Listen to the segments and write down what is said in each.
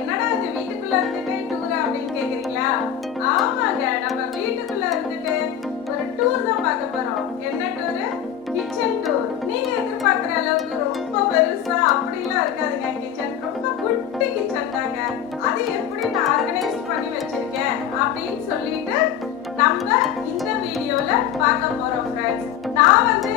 என்னடா இது வீட்டுக்குள்ள இருந்துட்டு டூர் அப்படின்னு கேக்குறீங்களா? ஆமாங்க, நம்ம வீட்டுக்குள்ள இருந்துட்டு ஒரு டூர் தான் பார்க்க போறோம். என்ன டூர்? Kitchen tour. நீங்க எதிர்பார்க்குற அளவுக்கு ரொம்ப பெருசா அப்படிலாம் இருக்காதுங்க. கிச்சன் ரொம்ப குட்டி கிச்சன் தாங்க. அது எப்படி நான் ஆர்கனைஸ் பண்ணி வச்சிருக்கேன் அப்படின்னு சொல்லிட்டு நம்ம இந்த வீடியோல பார்க்க போறோம் ஃப்ரெண்ட்ஸ். நான் வந்து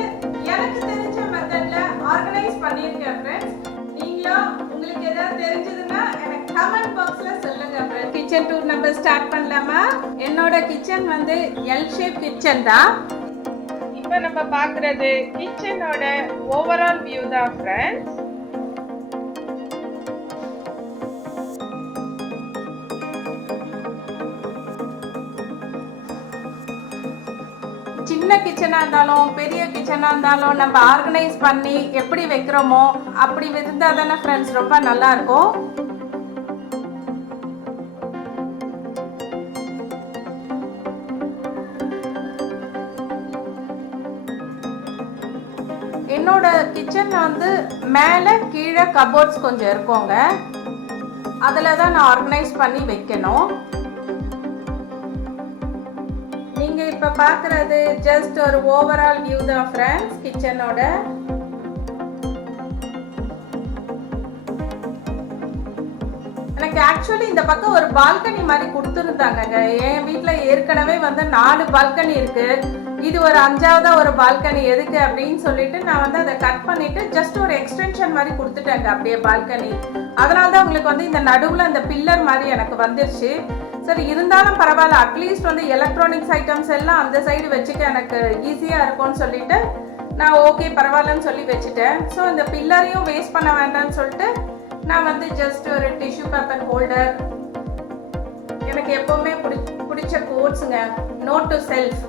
எனக்கு தெரிஞ்ச மெத்தட்ல ஆர்கனைஸ் பண்ணியிருக்கேன் ஃப்ரெண்ட்ஸ். நீங்களும் உங்களுக்கு ஏதாவது தெரிஞ்சதுன்னா எனக்கு கமெண்ட் பாக்ஸ்ல சொல்லுங்க ஃப்ரெண்ட்ஸ். கிச்சன் டூர் நம்ம ஸ்டார்ட் பண்ணலாமா? என்னோட கிச்சன் வந்து எல் ஷேப் கிச்சன் தான். இப்போ நம்ம பார்க்குறது கிச்சனோட ஓவரால் வியூ தான் ஃப்ரெண்ட்ஸ். சின்ன கிச்சனாக இருந்தாலும் பெரிய கிச்சனாக இருந்தாலும் நம்ம ஆர்கனைஸ் பண்ணி எப்படி வைக்கிறோமோ அப்படி இருந்தால் தானே ஃப்ரெண்ட்ஸ் ரொம்ப நல்லா இருக்கும். என்னோட கிச்சன்ல வந்து மேலே கீழே கபோர்ட்ஸ் கொஞ்சம் இருக்குங்க. அதில் தான் நான் ஆர்கனைஸ் பண்ணி வைக்கணும். நீங்கள் இப்போ பார்க்குறது ஜஸ்ட் ஒரு ஓவரால் வியூ தான் ஃப்ரெண்ட்ஸ் கிச்சனோட. எனக்கு ஆக்சுவலி இந்த பக்கம் ஒரு பால்கனி மாதிரி கொடுத்துருந்தாங்க. என் வீட்டில் ஏற்கனவே வந்து 4 பால்கனி இருக்கு. இது ஒரு 5ஆவதா ஒரு பால்கனி எதுக்கு அப்படின்னு சொல்லிட்டு நான் வந்து அதை கட் பண்ணிட்டு ஜஸ்ட் ஒரு எக்ஸ்டென்ஷன் மாதிரி கொடுத்துட்டேங்க அப்படியே பால்கனி. அதனால தான் உங்களுக்கு வந்து இந்த நடுவில் இந்த பில்லர் மாதிரி எனக்கு வந்துருச்சு. சரி, இருந்தாலும் பரவாயில்ல, அட்லீஸ்ட் வந்து எலக்ட்ரானிக்ஸ் ஐட்டம்ஸ் எல்லாம் அந்த சைடு வச்சுக்க எனக்கு ஈஸியாக இருக்கும்னு சொல்லிட்டு நான் ஓகே பரவாயில்லன்னு சொல்லி வச்சுட்டேன். ஸோ இந்த பில்லரையும் வேஸ்ட் பண்ண வேண்டாம்னு சொல்லிட்டு நான் வந்து ஜஸ்ட் ஒரு டிஷ்யூ பேப்பர் ஹோல்டர், எனக்கு எப்போவுமே பிடிச்ச கோட்ஸுங்க, நோட் டு செல்ஃப்,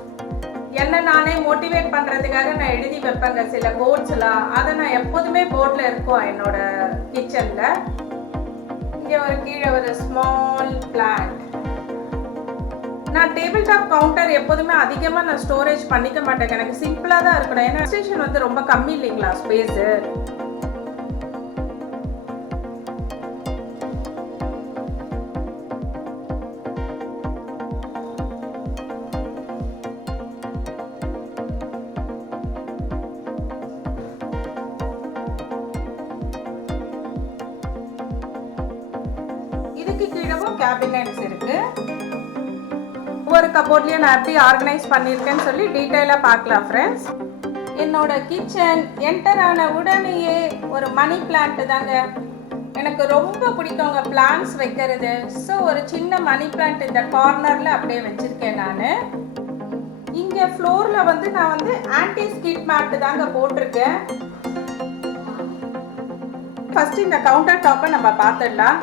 என்ன நானே மோட்டிவேட் பண்ணுறதுக்காக நான் எழுதி வைப்பேங்க சில கோட்ஸ்லாம். அதை நான் எப்போதுமே போர்டில் இருக்கும் என்னோட கிச்சனில். இங்கே ஒரு கீழே ஒரு ஸ்மால் பிளான்ட். நான் டேபிள் டாப் கவுண்டர் எப்போதுமே அதிகமாக நான் ஸ்டோரேஜ் பண்ணிக்க மாட்டேங்க. எனக்கு சிம்பிளாக தான் இருக்கணும். ஏன்னா ஸ்டேஷன் வந்து ரொம்ப கம்மி இல்லைங்களா ஸ்பேஸு. இதுக்கு கீழவும் கேபினெட்ஸ் இருக்கு. ஒவ்வொரு கபோர்ட்லயும் நான் எப்படி ஆர்கனைஸ் பண்ணியிருக்கேன்னு சொல்லி டீட்டெயிலாக பார்க்கலாம் ஃப்ரெண்ட்ஸ். என்னோட கிச்சன் என்டர் ஆன உடனேயே ஒரு மணி பிளான்ட் தாங்க. எனக்கு ரொம்ப பிடிக்குங்க பிளான்ட்ஸ் வைக்கிறது. ஸோ ஒரு சின்ன மணி பிளான்ட் இந்த கார்னரில் அப்படியே வச்சுருக்கேன் நான். இங்கே ஃப்ளோரில் வந்து நான் வந்து ஆன்டி ஸ்கிட் மேட்டு தாங்க போட்டிருக்கேன். ஃபஸ்ட்டு இந்த கவுண்டர் டாப்பை நம்ம பார்த்துடலாம்.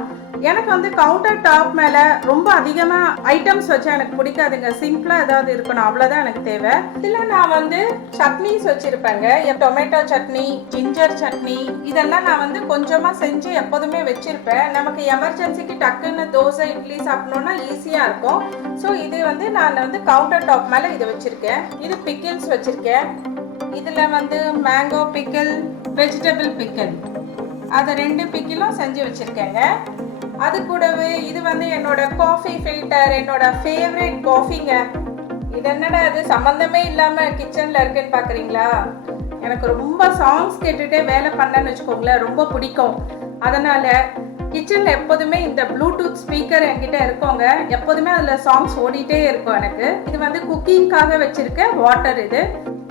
எனக்கு வந்து கவுண்டர் டாப் மேலே ரொம்ப அதிகமாக ஐட்டம்ஸ் வச்சா எனக்கு பிடிக்காதுங்க. சிம்பிளாக ஏதாவது இருக்கணும், அவ்வளோதான் எனக்கு தேவை. இதில் நான் வந்து சட்னிஸ் வச்சுருப்பேங்க. டொமேட்டோ சட்னி, ஜிஞ்சர் சட்னி, இதெல்லாம் நான் வந்து கொஞ்சமாக செஞ்சு எப்போதுமே வச்சுருப்பேன். நமக்கு எமர்ஜென்சிக்கு டக்குன்னு தோசை இட்லி சாப்பிட்ணுன்னா ஈஸியாக இருக்கும். ஸோ இது வந்து நான் வந்து கவுண்டர் டாப் மேலே இது வச்சுருக்கேன். இது பிக்கிள்ஸ் வச்சுருக்கேன். இதில் வந்து மேங்கோ பிக்கிள், வெஜிடபிள் பிக்கிள், அதை 2 பிக்கிளும் செஞ்சு வச்சுருக்கேங்க. அது கூடவே இது வந்து என்னோட காஃபி ஃபில்டர், என்னோட ஃபேவரட் காஃபிங்க. இது என்னடா அது சம்மந்தமே இல்லாமல் கிச்சனில் இருக்குன்னு பார்க்குறீங்களா? எனக்கு ரொம்ப சாங்ஸ் கேட்டுகிட்டே வேலை பண்ணேன்னு வச்சுக்கோங்களேன், ரொம்ப பிடிக்கும். அதனால் கிச்சனில் எப்போதுமே இந்த ப்ளூடூத் ஸ்பீக்கர் என்கிட்ட இருக்கோங்க. எப்போதுமே அதில் சாங்ஸ் ஓடிட்டே இருக்கும் எனக்கு. இது வந்து குக்கிங்காக வச்சுருக்க வாட்டர்.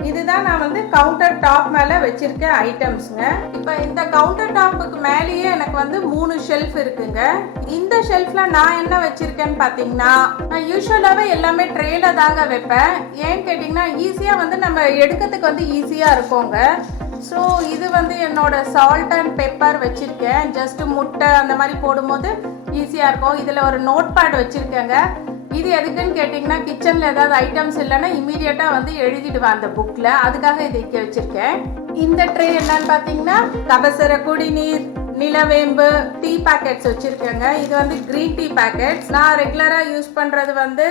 இதுதான் நான் வந்து கவுண்டர் டாப் மேலே வச்சிருக்க ஐட்டம்ஸுங்க. இப்போ இந்த கவுண்டர் டாப்புக்கு மேலேயே எனக்கு வந்து 3 ஷெல்ஃப் இருக்குங்க. இந்த ஷெல்ஃபில் நான் என்ன வச்சுருக்கேன்னு பார்த்தீங்கன்னா, நான் யூஸ்வலாகவே எல்லாமே ட்ரேல தாங்க வைப்பேன். ஏன்னு கேட்டிங்கன்னா ஈஸியாக வந்து நம்ம எடுக்கிறதுக்கு வந்து ஈஸியாக இருக்குங்க. ஸோ இது வந்து என்னோட சால்ட் அண்ட் பெப்பர் வச்சுருக்கேன். ஜஸ்ட்டு முட்டை அந்த மாதிரி போடும்போது ஈஸியாக இருக்கும். இதில் ஒரு நோட் பேட் வச்சுருக்கேங்க. இது எதுக்குன்னு கேட்டிங்கன்னா, கிச்சனில் ஏதாவது ஐட்டம்ஸ் இல்லைன்னா இமீடியட்டாக வந்து எழுதிடுவேன் அந்த புக்கில். அதுக்காக இது இங்கே வச்சுருக்கேன். இந்த ட்ரே என்னன்னு பார்த்தீங்கன்னா, கபசர குடிநீர், நிலவேம்பு டீ பேக்கெட்ஸ் வச்சிருக்கேங்க. இது வந்து கிரீன் டீ பேக்கெட்ஸ். நான் ரெகுலரா யூஸ் பண்றது வந்து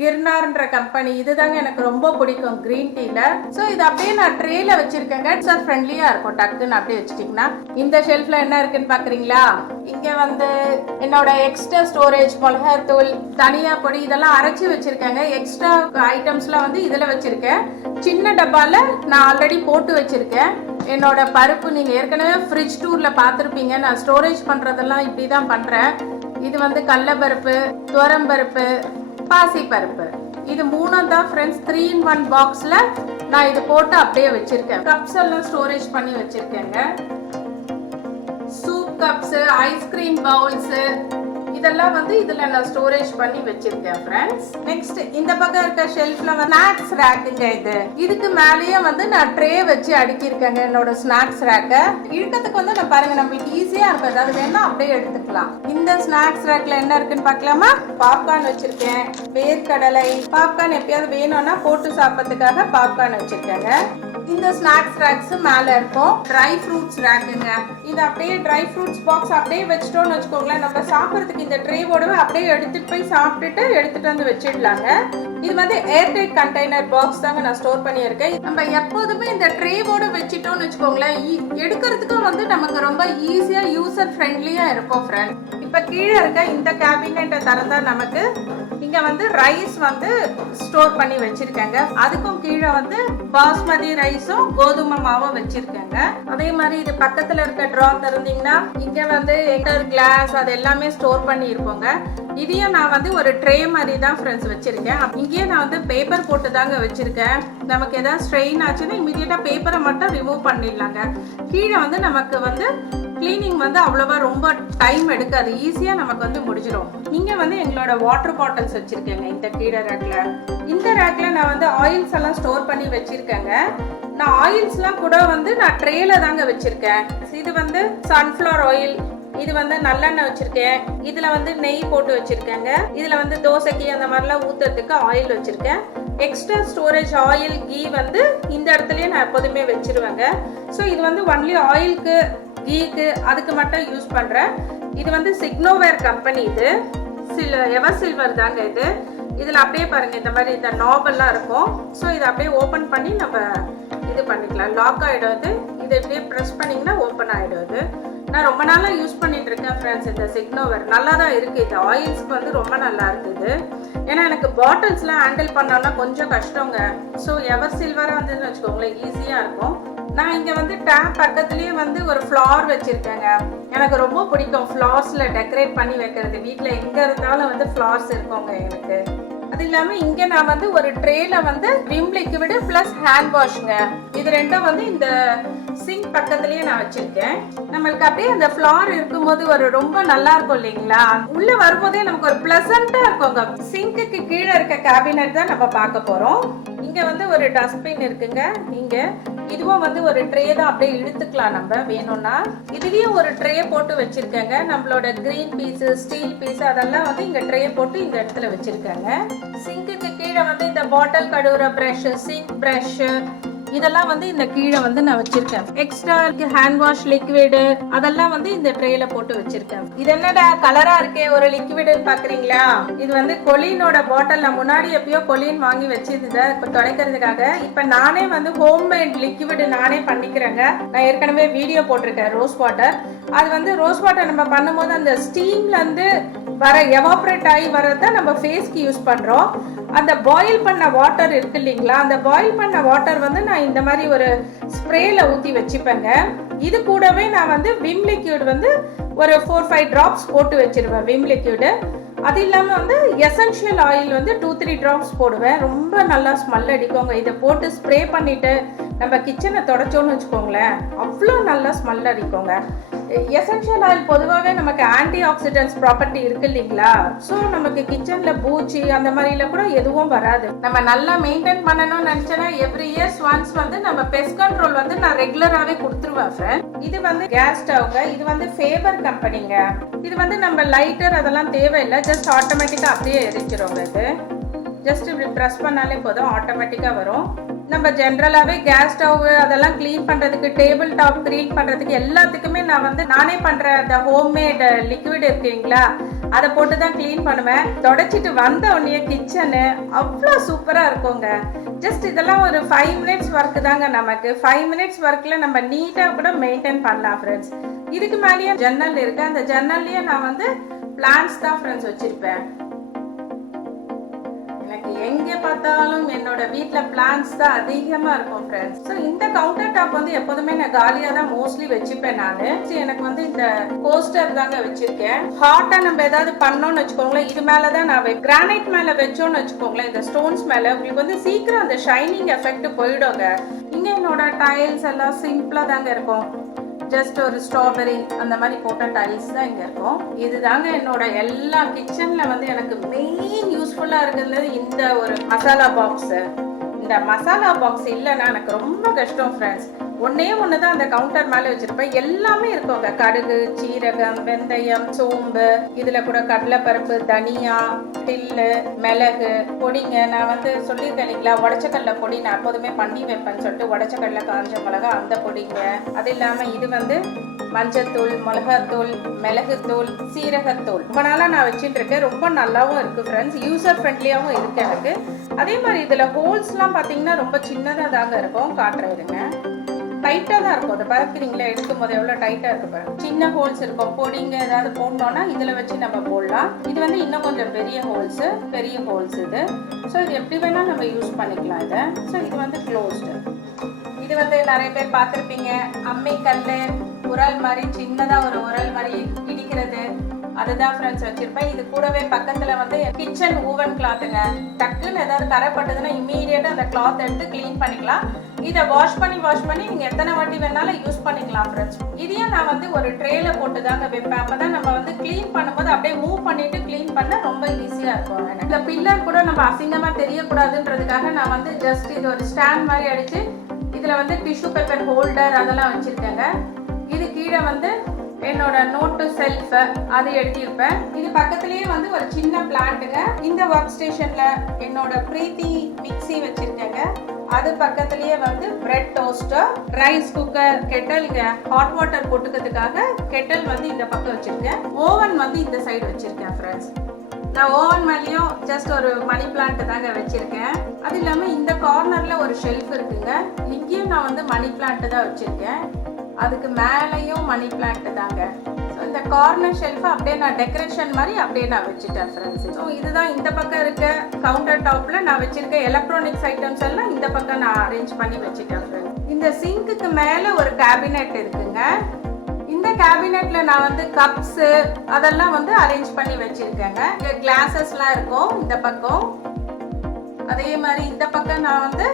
கிர்னார்ன்ற கம்பெனி. இதுதாங்க எனக்கு ரொம்ப பிடிக்கும் கிரீன் டீல. ஸோ இது அப்படியே நான் ட்ரேல வச்சிருக்கேங்க. சார் ஃப்ரெண்ட்லியா இருக்கும், டக்குன்னு அப்படியே வச்சுட்டீங்கன்னா. இந்த ஷெல்ஃப்ல என்ன இருக்குன்னு பாக்குறீங்களா? இங்க வந்து என்னோட எக்ஸ்ட்ரா ஸ்டோரேஜ், மிளகாத்தூள், தனியா பொடி இதெல்லாம் அரைச்சி வச்சிருக்கேங்க. எக்ஸ்ட்ரா ஐட்டம்ஸ்லாம் வந்து இதுல வச்சிருக்கேன். சின்ன டப்பால நான் ஆல்ரெடி போட்டு வச்சிருக்கேன். என்னோட பருப்பு நீங்க ஏற்கனவே ஃப்ரிட்ஜ் டூர்ல பார்த்துருப்பீங்க. நான் ஸ்டோரேஜ் பண்றதெல்லாம் இப்படி தான் பண்றேன். இது வந்து கடலைப்பருப்பு, துவரம்பருப்பு, பாசிப்பருப்பு, இது மூணும் தான் ஃப்ரெண்ட்ஸ் 3-in-1 பாக்ஸ்ல நான் இது போட்டு அப்படியே வச்சிருக்கேன். கப்ஸ் எல்லாம் ஸ்டோரேஜ் பண்ணி வச்சிருக்கேங்க. சூப் கப்ஸ், ஐஸ்கிரீம் பவுல்ஸ் இதெல்லாம் வந்து இதுல நான் ஸ்டோரேஜ் பண்ணி வச்சிருக்கேன் ஃப்ரெண்ட்ஸ். நெக்ஸ்ட் இந்த பக்கம் இருக்க ஷெல்ஃப்ல ஸ்நாக்ஸ் ரேக்குங்க. இதுக்கு மேலேயே வந்து நான் ட்ரே வச்சு அடுக்கி இருக்கேங்க என்னோட ஸ்நாக்ஸ் ரேக்க. இழுக்கிறதுக்கு வந்து நான் பாருங்க, நம்மளுக்கு ஈஸியா இருக்கும். ஏதாவது வேணா அப்படியே எடுத்துக்கலாம். இந்த ஸ்நாக்ஸ் ரேக்ல என்ன இருக்குன்னு பார்க்கலாமா? பாப்கார்ன் வச்சிருக்கேன், வேர்க்கடலை பாப்கார்ன் எப்பயாவது வேணும்னா போட்டு சாப்பிட்றதுக்காக பாப்கார்ன் வச்சிருக்கேங்க. இந்த ஸ்நாக்ஸ் ரேக்ஸ் மேல இருக்கும். ட்ரை ஃப்ரூட்ஸ் ரேக்குங்க. இது அப்படியே ட்ரை ஃப்ரூட்ஸ் பாக்ஸ் அப்படியே வச்சிட்டோம்னு வச்சுக்கோங்களேன், நம்ம சாப்பிட்றதுக்கு இந்த ட்ரேவோடவே அப்படியே எடுத்துட்டு போய் சாப்பிட்டுட்டு எடுத்துட்டு வந்து வச்சிடலாங்க. இது வந்து ஏர்டைட் கண்டெய்னர் பாக்ஸ் தாங்க நான் ஸ்டோர் பண்ணியிருக்கேன். நம்ம எப்போதுமே இந்த ட்ரேவோட வச்சிட்டோம்னு வச்சுக்கோங்களேன், எடுக்கிறதுக்கும் வந்து நமக்கு ரொம்ப ஈஸியா யூசர் ஃப்ரெண்ட்லியா இருக்கும் ஃப்ரெண்ட். இப்ப கீழே இருக்க இந்த கேபினெட்டை திறந்தா நமக்கு இங்க வந்து ரைஸ் வந்து ஸ்டோர் பண்ணி வச்சிருக்கேங்க. அதுக்கும் கீழே வந்து பாஸ்மதி ரைஸும் கோதுமை மாவும் வச்சிருக்கேங்க. அதே மாதிரி இது பக்கத்துல இருக்க ட்ரா திறந்தீங்கன்னா இங்க வந்து எட்டர் கிளாஸ் அது எல்லாமே ஸ்டோர் பண்ணி இருப்போங்க. இதையும் நான் வந்து ஒரு ட்ரே மாதிரி தான் ஃப்ரெண்ட்ஸ் வச்சிருக்கேன். இங்கேயே நான் வந்து பேப்பர் போட்டு தாங்க வச்சிருக்கேன். நமக்கு ஏதாவது ஸ்ட்ரெயின் ஆச்சுன்னா இமீடியட்டா பேப்பரை மட்டும் ரிமூவ் பண்ணிடலாங்க. கீழே வந்து நமக்கு வந்து கிளீனிங் வந்து அவ்வளவா ரொம்ப டைம் எடுக்காது, ஈஸியா நமக்கு வந்து முடிஞ்சிடும். இங்க வந்து எங்களோட வாட்டர் பாட்டில்ஸ் வச்சிருக்கேங்க இந்த கீழே ரேக்ல. இந்த ரேக்ல நான் வந்து ஆயில்ஸ் எல்லாம் ஸ்டோர் பண்ணி வச்சிருக்கேங்க. நான் ஆயில்ஸ்லாம் கூட வந்து நான் ட்ரேல தாங்க வச்சிருக்கேன். இது வந்து சன்ஃப்ளவர் ஆயில், இது வந்து நல்லெண்ணெய் வச்சிருக்கேன், இதுல வந்து நெய் போட்டு வச்சிருக்கேங்க, இதுல வந்து தோசைக்கு அந்த மாதிரிலாம் ஊத்துறதுக்கு ஆயில் வச்சிருக்கேன். எக்ஸ்ட்ரா ஸ்டோரேஜ் ஆயில், கீ வந்து இந்த இடத்துலயே நான் எப்போதுமே வச்சிருவேங்க. ஸோ இது வந்து ஒன்லி ஆயிலுக்கு, கீக்கு அதுக்கு மட்டும் யூஸ் பண்றேன். இது வந்து சிக்னோவேர் கம்பெனி. இது எவர் சில்வர் தாங்க இது. இதுல அப்படியே பாருங்க இந்த மாதிரி இந்த நாபெல்லாம் இருக்கும். ஸோ இதை அப்படியே ஓபன் பண்ணி நம்ம இது பண்ணிக்கலாம். லாக் ஆயிடுவது. இதை இப்படியே ப்ரெஸ் பண்ணீங்கன்னா ஓப்பன் ஆயிடுவது. நான் ரொம்ப நாளா யூஸ் பண்ணிட்டு இருக்கேன் ஃப்ரெண்ட்ஸ். இந்த சிக்னோவேர் நல்லா தான் இருக்கு. இது ஆயில்ஸ்க்கு வந்து ரொம்ப நல்லா இருக்குது. ஏன்னா எனக்கு பாட்டில்ஸ்லாம் ஹேண்டில் பண்ணோம்னா கொஞ்சம் கஷ்டங்க. ஸோ எவர் சில்வரா வந்துன்னு வச்சுக்கோங்களேன், ஈஸியா இருக்கும். நான் இங்க வந்து டேப் பக்கத்துலயே வந்து ஒரு ஃப்ளவர் வச்சிருக்கேங்க. எனக்கு ரொம்ப பிடிக்கும் ஃப்ளவர்ஸ்ல டெக்கரேட் பண்ணி வைக்கிறது. வீட்ல எங்க இருந்தாலும் வந்து ஃப்ளவர்ஸ் இருக்குங்க எனக்கு. அது இல்லாம இங்க நான் வந்து ஒரு ட்ரேல வந்து விம் லிக்விட் பிளஸ் ஹேண்ட் வாஷ்ங்க, இது ரெண்டும் வந்து இந்த சிங்க் பக்கத்துலயே நான் வச்சிருக்கேன். நம்மளுக்கு அப்படியே அந்த ஃப்ளவர் இருக்கும்போது ஒரு ரொம்ப நல்லா இருக்கும் இல்லைங்களா? உள்ள வரும்போதே நமக்கு ஒரு பிளசண்டா இருக்குங்க. சிங்க்குக்கு கீழே இருக்க கேபினெட் தான் நம்ம பார்க்க போறோம். இங்க வந்து ஒரு டஸ்ட்பின் இருக்குங்க. இங்க இதுவும் வந்து ஒரு ட்ரே தான், அப்படியே இழுத்துக்கலாம் நம்ம வேணும்னா. இதுலயும் ஒரு ட்ரே போட்டு வச்சிருக்கேங்க. நம்மளோட கிரீன் பீஸ், ஸ்டீல் பீஸ் அதெல்லாம் வந்து இங்க ட்ரே போட்டு இந்த இடத்துல வச்சிருக்காங்க. சிங்க்குக்கு கீழே வந்து இந்த பாட்டில் கழுவுற பிரஷ், சிங்க் பிரஷ் இதெல்லாம் வந்து இந்த கீழே வந்து நான் வச்சிருக்கேன். எக்ஸ்ட்ரா ஹேண்ட் வாஷ் லிக்விட் அதெல்லாம் வந்து இந்த ட்ரேல போட்டு வச்சிருக்கேன். இது என்னடா கலரா இருக்கே ஒரு லிக்விட்னு பாக்குறீங்களா? இது வந்து கொலினோட பாட்டில். நான் முன்னாடி எப்பயோ கொலின் வாங்கி வச்சிருந்தேன் இப்ப துடைக்கிறதுக்காக. இப்ப நானே வந்து ஹோம்மேட் லிக்விட் நானே பண்ணிக்கிறேங்க. நான் ஏற்கனவே வீடியோ போட்டிருக்கேன் ரோஸ் வாட்டர். அது வந்து ரோஸ் வாட்டர் நம்ம பண்ணும்போது அந்த ஸ்டீம்ல இருந்து வர எவாப்ரேட் ஆகி வரத நம்ம ஃபேஸ்க்கு யூஸ் பண்றோம். அந்த பாயில் பண்ண வாட்டர் இருக்கு இல்லைங்களா, அந்த பாயில் பண்ண வாட்டர் வந்து நான் இந்த மாதிரி ஒரு ஸ்ப்ரேல ஊற்றி வச்சுப்பேங்க. இது கூடவே நான் வந்து விம் லிக்விட் வந்து ஒரு 4-5 டிராப்ஸ் போட்டு வச்சிருவேன் விம் லிக்விடு. அது இல்லாமல் வந்து எசென்ஷியல் ஆயில் வந்து 2-3 டிராப்ஸ் போடுவேன். ரொம்ப நல்லா ஸ்மெல் அடிக்குங்க. இதை போட்டு ஸ்ப்ரே பண்ணிட்டு நம்ம கிச்சனை தொடச்சோன்னு வச்சுக்கோங்களேன், அவ்வளோ நல்லா ஸ்மெல் அடிக்குங்க. எசென்ஷியல் ஆயில் பொதுவாகவே நமக்கு ஆன்டி ஆக்சிடென்ட்ஸ் ப்ராப்பர்ட்டி இருக்கு இல்லைங்களா? ஸோ நமக்கு கிச்சனில் பூச்சி அந்த மாதிரிலாம் கூட எதுவும் வராது. நம்ம நல்லா மெயின்டைன் பண்ணணும்னு நினச்சேன்னா எவ்ரி இயர்ஸ் ஒன்ஸ் வந்து நம்ம பெஸ்ட் கண்ட்ரோல் வந்து நான் ரெகுலராகவே கொடுத்துருவேன் ஃப்ரெண்ட். இது வந்து கேஸ் ஸ்டவ்ங்க. இது வந்து ஃபேபர் கம்பெனிங்க. இது வந்து நம்ம லைட்டர் அதெல்லாம் தேவையில்லை, ஜஸ்ட் ஆட்டோமேட்டிக்காக அப்படியே எரிச்சிருவோங்க. இது ஜஸ்ட் இப்படி ப்ரெஸ் பண்ணாலே போதும், ஆட்டோமேட்டிக்காக வரும். நம்ம ஜென்ரலாகவே கேஸ் ஸ்டவ் அதெல்லாம் க்ளீன் பண்ணுறதுக்கு, டேபிள் டாப் க்ளீன் பண்ணுறதுக்கு எல்லாத்துக்குமே நான் வந்து நானே பண்ணுற அந்த ஹோம்மேட் லிக்விட் இருக்குங்களா, அதை போட்டு தான் க்ளீன் பண்ணுவேன். தொடச்சிட்டு வந்த உடனே கிச்சனு அவ்வளோ சூப்பராக இருக்குங்க. ஜஸ்ட் இதெல்லாம் ஒரு 5 மினிட்ஸ் ஒர்க்கு தாங்க நமக்கு. 5 மினிட்ஸ் ஒர்க்கில் நம்ம நீட்டாக கூட மெயின்டைன் பண்ணலாம் ஃப்ரெண்ட்ஸ். இதுக்கு மேலேயே ஜன்னல் இருக்கு. அந்த ஜன்னல்லையே நான் வந்து பிளான்ட்ஸ் தான் ஃப்ரெண்ட்ஸ் வச்சிருப்பேன். எனக்கு எங்கே பார்த்தாலும் என்னோட வீட்டில் பிளான்ட்ஸ் தான் அதிகமாக இருக்கும் ஃப்ரெண்ட்ஸ். ஸோ இந்த கவுண்டர் டாப் வந்து எப்போதுமே நான் காலியாக தான் மோஸ்ட்லி வச்சுப்பேன் நான். எனக்கு வந்து இந்த கோஸ்டர் தாங்க வச்சிருக்கேன். ஹாட்டாக நம்ம ஏதாவது பண்ணோம்னு வச்சுக்கோங்களேன், இது மேலே தான் நான் கிரானைட் மேலே வச்சோன்னு வச்சுக்கோங்களேன், இந்த ஸ்டோன்ஸ் மேலே உங்களுக்கு வந்து சீக்கிரம் அந்த ஷைனிங் எஃபெக்ட் போயிடுங்க. இங்கே என்னோட டைல்ஸ் எல்லாம் சிம்பிளாக தாங்க இருக்கும். ஜஸ்ட் ஒரு ஸ்ட்ராபெரி அந்த மாதிரி போட்ட டைல்ஸ் தான் இங்கே இருக்கும். இதுதாங்க என்னோட எல்லா கிச்சனில் வந்து எனக்கு மெயின் யூஸ்ஃபுல்லாக இருக்கிறது இந்த ஒரு மசாலா பாக்ஸு. இந்த மசாலா பாக்ஸ் இல்லைன்னா எனக்கு ரொம்ப கஷ்டம் ஃப்ரெண்ட்ஸ். ஒன்னே ஒன்று தான் அந்த கவுண்டர் மேலே வச்சுருப்பேன். எல்லாமே இருக்குங்க. கடுகு, சீரகம், வெந்தயம், சோம்பு, இதில் கூட கடலைப்பருப்பு, தனியா, டில்லு, மிளகு பொடிங்க. நான் வந்து சொல்லியிருக்கேன் இல்லைங்களா, உடச்சக்கடலை பொடி நான் எப்போதுமே பண்ணி வைப்பேன்னு சொல்லிட்டு, உடச்சக்கடலை, காஞ்ச மிளகா, அந்த பொடிங்க. அது இல்லாமல் இது வந்து மஞ்சத்தூள், மிளகாத்தூள், மிளகுத்தூள், சீரகத்தூள். ரொம்ப நாளாக நான் வச்சுட்டு இருக்கேன். ரொம்ப நல்லாவும் இருக்குது ஃப்ரெண்ட்ஸ். யூசர் ஃப்ரெண்ட்லியாகவும் இருக்குது எனக்கு. அதே மாதிரி இதில் ஹோல்ஸ்லாம் பார்த்தீங்கன்னா ரொம்ப சின்னதாக தாங்க இருக்கும். காட்டுறதுங்க டைட்டாக தான் இருக்கும். அதை பார்க்குறீங்களா, எடுக்கும் போது எவ்வளோ டைட்டாக இருக்கு பாருங்க. சின்ன ஹோல்ஸ் இருக்கும். பொடிங்க ஏதாவது போட்டோம்னா இதில் வச்சு நம்ம போடலாம். இது வந்து இன்னும் கொஞ்சம் பெரிய ஹோல்ஸ் இது. ஸோ இது எப்படி வேணால் நம்ம யூஸ் பண்ணிக்கலாம் இதை. ஸோ இது வந்து க்ளோஸ்டு. இது வந்து நிறைய பேர் பார்த்துருப்பீங்க, அம்மிக்கல், உரல் மாதிரி சின்னதாக ஒரு உரல் மாதிரி இடிக்கிறது, அதுதான் ஃப்ரெண்ட்ஸ் வச்சிருப்பேன். இது கூடவே பக்கத்தில் வந்து கிச்சன் ஊவன் கிளாத்துங்க. டக்குன்னு ஏதாவது கரைப்பட்டதுன்னா இம்மீடியட்டாக அந்த கிளாத் எடுத்து க்ளீன் பண்ணிக்கலாம். இதை வாஷ் பண்ணி நீங்கள் எத்தனை வாட்டி வேணாலும் யூஸ் பண்ணிக்கலாம் ஃப்ரெண்ட்ஸ். இதையும் நான் வந்து ஒரு ட்ரேல போட்டு தாங்க வைப்பேன். அப்போ தான் நம்ம வந்து க்ளீன் பண்ணும்போது அப்படியே மூவ் பண்ணிட்டு க்ளீன் பண்ண ரொம்ப ஈஸியாக இருக்கும். இந்த பில்லர் கூட நம்ம அசிங்கமாக தெரியக்கூடாதுன்றதுக்காக நான் வந்து ஜஸ்ட் இது ஒரு ஸ்டாண்ட் மாதிரி அடித்து இதில் வந்து டிஷ்யூ பேப்பர் ஹோல்டர் அதெல்லாம் வச்சுருக்கேங்க. இது கீழே வந்து என்னோட நோட்டு செல்ஃப் அது எழுதியிருப்பேன். இது பக்கத்துலேயே வந்து ஒரு சின்ன பிளான்ட்டுங்க. இந்த ஒர்க் ஸ்டேஷனில் என்னோட பிரீத்தி மிக்ஸி வச்சுருக்கேங்க. அது பக்கத்துலேயே வந்து பிரெட் டோஸ்டர், ரைஸ் குக்கர், கெட்டல்ங்க, ஹாட் வாட்டர் போட்டுக்கிறதுக்காக கெட்டல் வந்து இந்த பக்கம் வச்சுருக்கேன். ஓவன் வந்து இந்த சைடு வச்சுருக்கேன் ஃப்ரெண்ட்ஸ். நான் ஓவன் மேலேயும் ஜஸ்ட் ஒரு மணி பிளான்ட் தாங்க வச்சுருக்கேன். அது இல்லாமல் இந்த கார்னரில் ஒரு ஷெல்ஃப் இருக்குங்க. இங்கேயும் நான் வந்து மணி பிளான்ட் தான் வச்சுருக்கேன். அதுக்கு மேலேயும் மணி பிளான்ட் தாங்க. ஸோ இந்த கார்னர் ஷெல்ஃபை அப்படியே நான் டெக்கரேஷன் மாதிரி அப்படியே நான் வச்சுட்டேன் ஃப்ரெண்ட்ஸ். ஸோ இதுதான் இந்த பக்கம் இருக்க கவுண்டர் டாப்பில் நான் வச்சுருக்க எலக்ட்ரானிக்ஸ் ஐட்டம்ஸ் எல்லாம் இந்த பக்கம் நான் அரேஞ்ச் பண்ணி வச்சுட்டேன் ஃப்ரெண்ட்ஸ். இந்த சிங்க்குக்கு மேலே ஒரு கேபினெட் இருக்குங்க. இந்த கேபினெட்ல நான் வந்து கப்ஸு அதெல்லாம் வந்து அரேஞ்ச் பண்ணி வச்சுருக்கேங்க. இங்கே கிளாஸஸ்லாம் இருக்கும் இந்த பக்கம். அதே மாதிரி இந்த பக்கம் நான் வந்து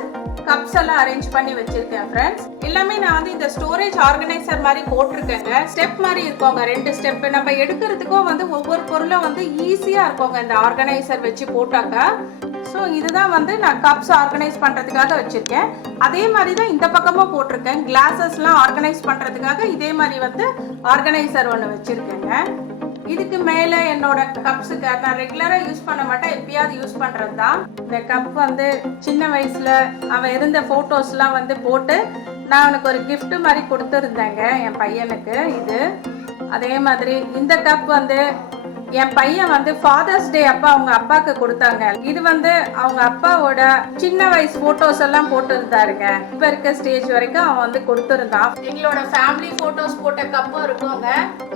கப்ஸ் எல்லாம் அரேஞ்ச் பண்ணி வச்சிருக்கேன் ஃப்ரெண்ட்ஸ். எல்லாமே நான் வந்து இந்த ஸ்டோரேஜ் ஆர்கனைசர் மாதிரி போட்டிருக்கேங்க. ஸ்டெப் மாதிரி இருக்கோங்க, 2 ஸ்டெப். நம்ம எடுக்கிறதுக்கும் வந்து ஒவ்வொரு பொருளும் வந்து ஈஸியாக இருக்கோங்க இந்த ஆர்கனைசர் வச்சு போட்டாக்கா. ஸோ இதுதான் வந்து நான் கப்ஸ் ஆர்கனைஸ் பண்ணுறதுக்காக வச்சுருக்கேன். அதே மாதிரி தான் இந்த பக்கமும் போட்டிருக்கேன். கிளாஸஸ்லாம் ஆர்கனைஸ் பண்ணுறதுக்காக இதே மாதிரி வந்து ஆர்கனைசர் ஒன்று வச்சுருக்கேங்க. இதுக்கு மேலே என்னோட கப்ஸுக்கு நான் ரெகுலராக யூஸ் பண்ண மாட்டேன், எப்பயாவது யூஸ் பண்ணுறது தான். இந்த கப் வந்து சின்ன வயசில் அவன் இருந்த ஃபோட்டோஸ்லாம் வந்து போட்டு நான் அவனுக்கு ஒரு gift மாதிரி கொடுத்துருந்தேங்க என் பையனுக்கு. இது அதே மாதிரி இந்த கப் வந்து என் பையன் வந்து ஃபாதர்ஸ் டே அப்போ அவங்க அப்பாவுக்கு கொடுத்தாங்க. இது வந்து அவங்க அப்பாவோட சின்ன வயசு போட்டோஸ் எல்லாம் போட்டு இருந்தாருங்க. இப்ப இருக்க ஸ்டேஜ் வரைக்கும் அவன் வந்து கொடுத்துருந்தான். எங்களோட ஃபேமிலி போட்டோஸ் போட்ட கப்பும் இருக்குங்க.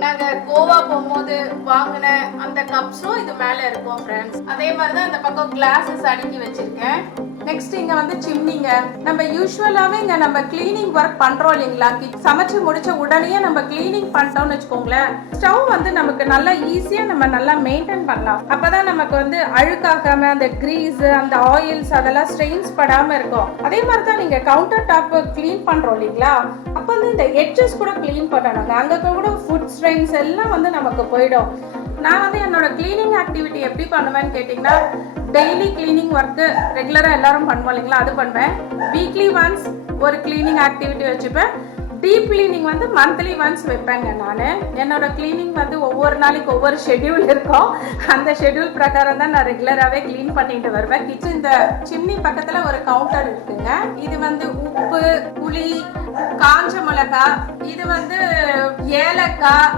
நாங்க கோவா போகும்போது வாங்கின அந்த கப்ஸும் இது மேல இருக்கும் ஃப்ரெண்ட்ஸ். அதே மாதிரிதான் இந்த பக்கம் கிளாஸஸ் அடுக்கி வச்சிருக்கேன். நெக்ஸ்ட் இங்க வந்து சிம்னிங்க. நம்ம யூஸ்வலாவே இங்க நம்ம கிளீனிங் ஒர்க் பண்றோம் இல்லைங்களா, சமைச்சு முடிச்ச உடனே நம்ம கிளீனிங் பண்ணிட்டோம்னு வச்சுக்கோங்களேன், ஸ்டவ் வந்து நமக்கு நல்லா ஈஸியா நம்ம நல்லா மெயின்டைன் பண்ணலாம். அப்பதான் நமக்கு வந்து அழுக்காகாம அந்த கிரீஸ் அந்த ஆயில்ஸ் அதெல்லாம் ஸ்ட்ரெயின்ஸ் படாம இருக்கும். அதே மாதிரி தான் நீங்க கவுண்டர் டாப் கிளீன் பண்றோம் இல்லைங்களா, அப்ப வந்து இந்த எட்ஜஸ் கூட கிளீன் பண்ணணுங்க. அங்க கூட ஃபுட் ஸ்ட்ரெயின்ஸ் எல்லாம் வந்து நமக்கு போயிடும். நான் வந்து என்னோட கிளீனிங் ஆக்டிவிட்டி எப்படி பண்ணுவேன்னு கேட்டிங்கன்னா, டெய்லி கிளீனிங் ஒர்க்கு ரெகுலராக எல்லாரும் பண்ணுவோம் இல்லைங்களா, அது பண்ணுவேன். வீக்லி ஒன்ஸ் ஒரு கிளீனிங் ஆக்டிவிட்டி வச்சுப்பேன். டீப் கிளீனிங் வந்து மந்த்லி ஒன்ஸ் வைப்பேங்க நான். என்னோட கிளீனிங் வந்து ஒவ்வொரு நாளைக்கு ஒவ்வொரு ஷெட்யூல் இருக்கும். அந்த ஷெட்யூல் பிரகாரம் தான் நான் ரெகுலராகவே க்ளீன் பண்ணிட்டு வருவேன். கிச்சன் இந்த சிம்னி பக்கத்தில் ஒரு கவுண்டர் இருக்குங்க. இது வந்து உப்பு, புளி, காஞ்ச மிளகாய், இது வந்து ஏலக்காய்,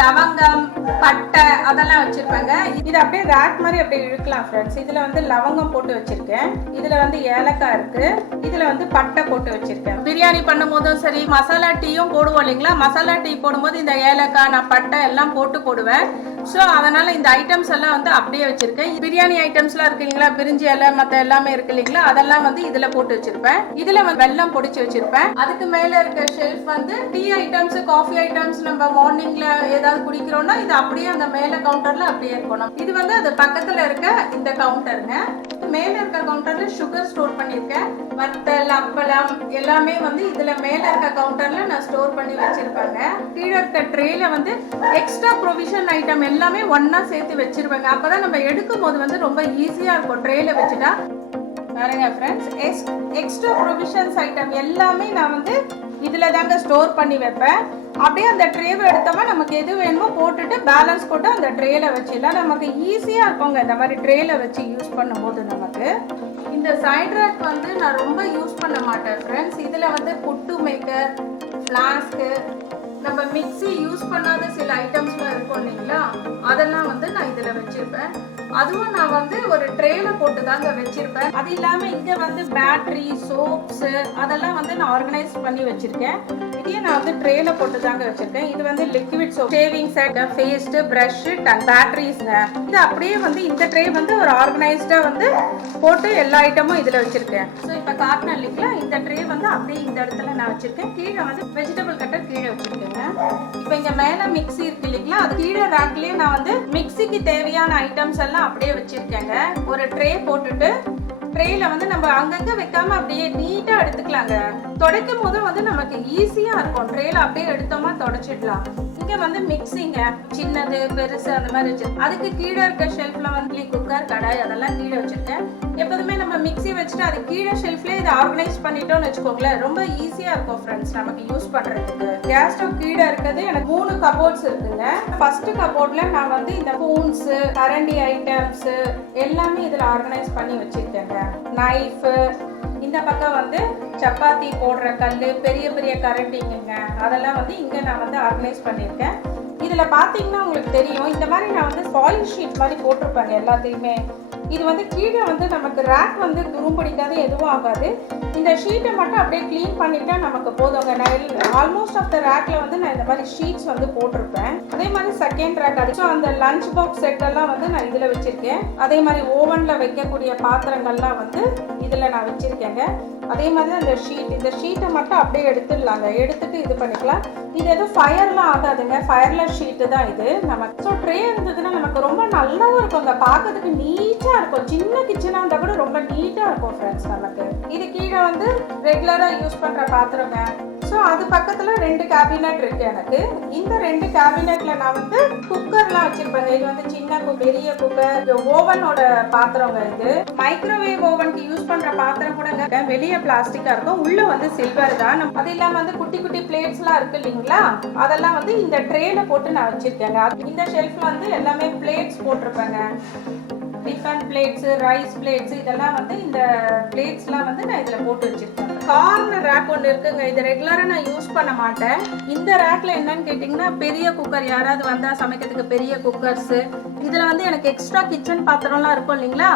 லவங்கம், பட்டை அதெல்லாம் வச்சிருப்பாங்க. இது அப்படியே ரேக் மாதிரி அப்படியே இழுக்கலாம் ஃப்ரெண்ட்ஸ். இதுல வந்து லவங்கம் போட்டு வச்சிருக்கேன், இதுல வந்து ஏலக்காய் இருக்கு, இதுல வந்து பட்டை போட்டு வச்சிருக்கேன். பிரியாணி பண்ணும் போதும் சரி, மசாலா டீயும் போடுவோம் இல்லைங்களா, மசாலா டீ போடும்போது இந்த ஏலக்காய் நான் பட்டை எல்லாம் போடுவேன். ஸோ அதனால இந்த ஐட்டம்ஸ் எல்லாம் வந்து அப்படியே வச்சிருக்கேன். பிரியாணி ஐட்டம்ஸ்லாம் இருக்கு இல்லைங்களா, பிரிஞ்சி இலை மற்ற எல்லாமே இருக்கு இல்லைங்களா, அதெல்லாம் வந்து இதுல போட்டு வச்சிருப்பேன். இதுல வெல்லம் பொடிச்சு வச்சிருப்பேன். அதுக்கு மேல இருக்க ஷெல்ஃப் வந்து டீ ஐட்டம்ஸ், காஃபி ஐட்டம்ஸ், நம்ம மார்னிங்ல ஏதாவது குடிக்கிறோம்னா இது அப்படியே அந்த மேல கவுண்டர்ல அப்படியே இருக்கணும். இது வந்து அது பக்கத்துல இருக்க இந்த கவுண்டருங்க. மேல இருக்க கவுண்டர்ல சுகர் ஸ்டோர் பண்ணிருக்கேன். வத்தல், அப்பளம் எல்லாமே வந்து இதுல மேல இருக்க கவுண்டர்ல நான் ஸ்டோர் பண்ணி வச்சிருப்பேங்க. கீழே இருக்க ட்ரேல வந்து எக்ஸ்ட்ரா ப்ரொவிஷன் ஐட்டம் எல்லாமே ஒன்னா சேர்த்து வச்சிருவாங்க. அப்பதான் நம்ம எடுக்கும் போது வந்து ரொம்ப ஈஸியா இருக்கும். ட்ரேல வச்சுட்டா பாருங்க ஃப்ரெண்ட்ஸ், எக்ஸ்ட்ரா ப்ரொவிஷன்ஸ் ஐட்டம் எல்லாமே நான் வந்து இதுல தாங்க ஸ்டோர் பண்ணி வைப்பேன். அப்படியே அந்த ட்ரேவை எடுத்தோமா நமக்கு எது வேணுமோ போட்டுட்டு பேலன்ஸ் போட்டு அந்த ட்ரேல வச்சிடலாம். நமக்கு ஈஸியா இருக்குங்க இந்த மாதிரி ட்ரேல வச்சு யூஸ் பண்ணும்போது. நமக்கு இந்த சைட் ரேக் வந்து நான் ரொம்ப யூஸ் பண்ண மாட்டேன் ஃப்ரெண்ட்ஸ். இதுல வந்து புட்டு மேக்கர், ஃப்ளாஸ்க்கு, நம்ம மிக்ஸி யூஸ் பண்ணாத சில ஐட்டம்ஸ்லாம் இருக்கும் இல்லைங்களா, அதெல்லாம் வந்து நான் இதுல வச்சிருப்பேன். அதுவும் நான் வந்து ஒரு ட்ரேல போட்டு தாங்க வச்சிருப்பேன். அது இல்லாம இங்க வந்து பேட்டரி, சோப்ஸ் அதெல்லாம் வந்து நான் ஆர்கனைஸ் பண்ணி வச்சிருக்கேன். இதையே நான் வந்து ட்ரேல போட்டு தாங்க வச்சிருக்கேன். இது வந்து liquid soap, shaving set, paste, brush, பேட்டரிஸ்ங்க. இது அப்படியே வந்து இந்த ட்ரே வந்து ஒரு ஆர்கனைஸ்டா வந்து போட்டு எல்லா ஐட்டமும் இதுல வச்சிருக்கேன். ஸோ இப்போ காட்டின இல்லைங்களா, இந்த ட்ரே வந்து அப்படியே இந்த இடத்துல நான் வச்சிருக்கேன். கீழே வந்து வெஜிடபிள் கட்டர் கீழே வச்சிருக்கேங்க. இப்போ இங்க மேல மிக்ஸி இருக்கு இல்லைங்களா, அது கீழே ரேக்லயே நான் வந்து மிக்ஸிக்கு தேவையான ஐட்டம்ஸ் எல்லாம் அப்படியே வச்சிருக்கேங்க. ஒரு ட்ரே போட்டுட்டு ட்ரேல வந்து நம்ம அங்கங்க வைக்காம அப்படியே நீட்டா எடுத்துக்கலாங்க. துடைக்கும் போது வந்து நமக்கு ஈஸியா இருக்கும். ட்ரேல அப்படியே எடுத்தோமா துடைச்சிடலாம். இங்க வந்து மிக்ஸிங்க, சின்னது பெருசு அந்த மாதிரி வச்சு, அதுக்கு கீழே இருக்க ஷெல்ஃப்ல வந்து குக்கர், கடாய் அதெல்லாம் கீழே வச்சிருக்கேன். எப்போதுமே நம்ம மிக்ஸி வச்சுட்டு அது கீழே ஷெல்ஃப்லேயே இதை ஆர்கனைஸ் பண்ணிட்டோம்னு வச்சுக்கோங்களேன், ரொம்ப ஈஸியா இருக்கும் ஃப்ரெண்ட்ஸ் நமக்கு யூஸ் பண்றதுக்கு. கேஸ் ஸ்டவ் கீழே இருக்கிறது எனக்கு 3 கபோர்ட்ஸ் இருக்குங்க. ஃபர்ஸ்ட் கபோர்ட்ல நான் வந்து இந்த ஸ்பூன்ஸ், கரண்டி ஐட்டம்ஸ் எல்லாமே இதுல ஆர்கனைஸ் பண்ணி வச்சிருக்கேங்க. நைஃப், இந்த பக்கம் வந்து சப்பாத்தி போடுற கல், பெரிய பெரிய கரண்டிங்க, அதெல்லாம் வந்து இங்க நான் வந்து ஆர்கனைஸ் பண்ணியிருக்கேன். இதுல பாத்தீங்கன்னா உங்களுக்கு தெரியும், இந்த மாதிரி நான் வந்து ஃபாயில் ஷீட் மாதிரி போட்டிருப்பாங்க எல்லாத்தையுமே. இது வந்து கீழே வந்து நமக்கு ரேக் வந்து துரும்பிடிக்காது, எதுவும் ஆகாது. இந்த ஷீட்டை மட்டும் அப்படியே க்ளீன் பண்ணிட்டா நமக்கு போதுங்க. நான் ஆல்மோஸ்ட் ஆஃப் த ரேக்ல வந்து நான் இந்த மாதிரி ஷீட்ஸ் வந்து போட்டிருப்பேன். அதே மாதிரி செகண்ட் ரேக் அது அந்த லஞ்ச் பாக்ஸ் செட் எல்லாம் வந்து நான் இதுல வச்சிருக்கேன். அதே மாதிரி ஓவன்ல வைக்கக்கூடிய பாத்திரங்கள்லாம் வந்து இதுல நான் வச்சிருக்கேங்க. அதே மாதிரி அந்த ஷீட், இந்த ஷீட்டை மட்டும் அப்படியே எடுத்துடலாங்க. எடுத்துட்டு இது பண்ணிக்கலாம். இது எதுவும் ஃபயர்லாம் ஆகாதுங்க, ஃபயர்லெஸ் ஷீட்டு தான் இது நமக்கு. ஸோ ட்ரே இருந்ததுன்னா நமக்கு ரொம்ப நல்லாவும் இருக்குங்க, பார்க்கறதுக்கு நீட்டா இருக்கும். சின்ன கிச்சனா இருந்தா கூட ரொம்ப நீட்டா இருக்கும் ஃப்ரெண்ட்ஸ் நமக்கு. இது கீழே வந்து ரெகுலரா யூஸ் பண்ற பாத்திரங்க. ஸோ அது பக்கத்துல 2 கேபினெட் இருக்கு எனக்கு. இந்த 2 கேபினெட்ல நான் வந்து குக்கர்லாம் வச்சிருப்பேங்க. இது வந்து சின்ன பெரிய குக்கர், ஓவனோட பாத்திரங்க. இது மைக்ரோவேவ் ஓவனுக்கு யூஸ் பண்ற பாத்திரம் கூட வெளியே பிளாஸ்டிக்கா இருக்கும், உள்ள வந்து சில்வர் தான். அது இல்லாம வந்து குட்டி குட்டி பிளேட்ஸ்லாம் இருக்கு இல்லைங்களா, அதெல்லாம் வந்து இந்த ட்ரேல போட்டு நான் வச்சிருக்கேங்க. இந்த ஷெல்ஃப்ல வந்து எல்லாமே பிளேட்ஸ் போட்டிருப்பேங்க. டிஃபன் பிளேட்ஸ், ரைஸ் பிளேட்ஸ், இதெல்லாம் வந்து இந்த பிளேட்ஸ்லாம் வந்து நான் இதில் போட்டு வச்சிருக்கேன். கார்னர் ரேக் ஒன்று இருக்குங்க, இது ரெகுலராக நான் யூஸ் பண்ண மாட்டேன். இந்த ரேக்ல என்னன்னு கேட்டிங்கன்னா, பெரிய குக்கர், யாராவது வந்தால் சமைக்கிறதுக்கு பெரிய குக்கர்ஸு, இதில் வந்து எனக்கு எக்ஸ்ட்ரா கிச்சன் பாத்திரம்லாம் இருக்கும் இல்லைங்களா,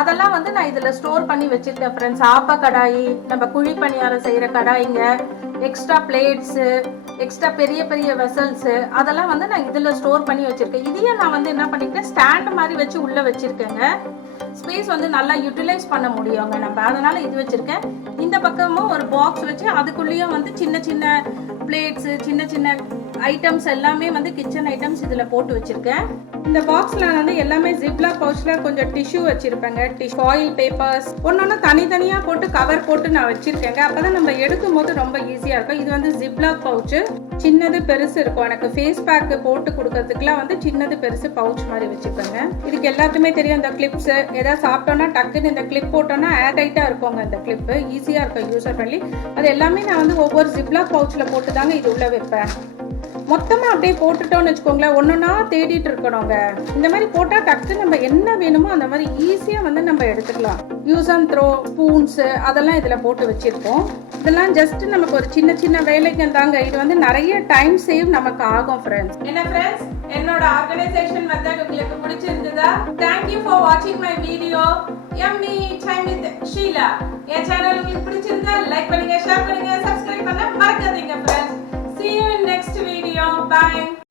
அதெல்லாம் வந்து நான் இதில் ஸ்டோர் பண்ணி வச்சிருக்கேன் ஃப்ரெண்ட்ஸ். ஆப்ப கடாயி, நம்ம குழி பணியாரம் செய்கிற கடாயிங்க, எக்ஸ்ட்ரா பிளேட்ஸு, எக்ஸ்ட்ரா பெரிய பெரிய வெசல்ஸு, அதெல்லாம் வந்து நான் இதில் ஸ்டோர் பண்ணி வச்சுருக்கேன். இதையே நான் வந்து என்ன பண்ணிக்கிறேன், ஸ்டாண்ட் மாதிரி வச்சு உள்ளே வச்சுருக்கேங்க. ஸ்பேஸ் வந்து நல்லா யூட்டிலைஸ் பண்ண முடியுங்க நம்ம, அதனால இது வச்சுருக்கேன். இந்த பக்கமும் ஒரு பாக்ஸ் வச்சு அதுக்குள்ளேயும் வந்து சின்ன சின்ன பிளேட்ஸு, சின்ன சின்ன ஐட்டம்ஸ் எல்லாமே வந்து கிச்சன் ஐட்டம்ஸ் இதில் போட்டு வச்சுருக்கேன். இந்த பாக்ஸில் வந்து எல்லாமே ஜிப்லாக் பவுச்சில் கொஞ்சம் டிஷ்யூ வச்சுருப்பேங்க, ஃபாயில் பேப்பர்ஸ் ஒன்று தனித்தனியாக போட்டு கவர் போட்டு நான் வச்சுருக்கேங்க. அப்போ தான் நம்ம எடுக்கும் போது ரொம்ப ஈஸியாக இருக்கும். இது வந்து ஜிப்லாக் பவுச்சு. சின்னது பெருசு இருக்கும். எனக்கு ஃபேஸ் பேக்கு போட்டு கொடுக்கறதுக்குலாம் வந்து சின்னது பெருசு பவுச் மாதிரி வச்சுப்பேங்க. இதுக்கு எல்லாத்துக்குமே தெரியும் இந்த கிளிப்ஸு எதாவது சாப்பிட்டோன்னா டக்குன்னு இந்த கிளிப் போட்டோன்னா ஏர் டைட்டாக இருக்குங்க. இந்த கிளிப்பு ஈஸியாக இருக்கும், யூஸர் ஃப்ரெண்ட்லி. அது எல்லாமே நான் வந்து ஒவ்வொரு ஜிப்லாக் பவுச்சில் போட்டு தாங்க இது உள்ளே வைப்பேன். மொத்தமாக அப்படியே போட்டுட்டோன்னு வச்சுக்கோங்களேன், ஒன்றுனா தேடிட்டு இருக்கணுங்க. இந்த மாதிரி போட்டால் டக்கு நம்ம என்ன வேணுமோ அந்த மாதிரி ஈஸியாக வந்து நம்ம எடுத்துக்கலாம். யூஸ் அண்ட் த்ரோ ஸ்பூன்ஸு அதெல்லாம் இதில் போட்டு வச்சுருக்கோம். இதெல்லாம் ஜஸ்ட் நமக்கு ஒரு சின்ன சின்ன வேலைக்கு தாங்க. இது வந்து நிறைய டைம் சேவ் நமக்கு ஆகும் ஃப்ரெண்ட்ஸ். என்ன ஃப்ரெண்ட்ஸ், என்னோட ஆர்கனைசேஷன் மெத்தட் உங்களுக்கு பிடிச்சிருந்ததா? தேங்க்யூ ஃபார் வாட்சிங் my video yummy time with Sheela. என் சேனல் உங்களுக்கு பிடிச்சிருந்தா லைக் பண்ணுங்க, ஷேர் பண்ணுங்க, சப்ஸ்கிரைப் பண்ண மறக்காதீங்க friends. See you in next video. Bye.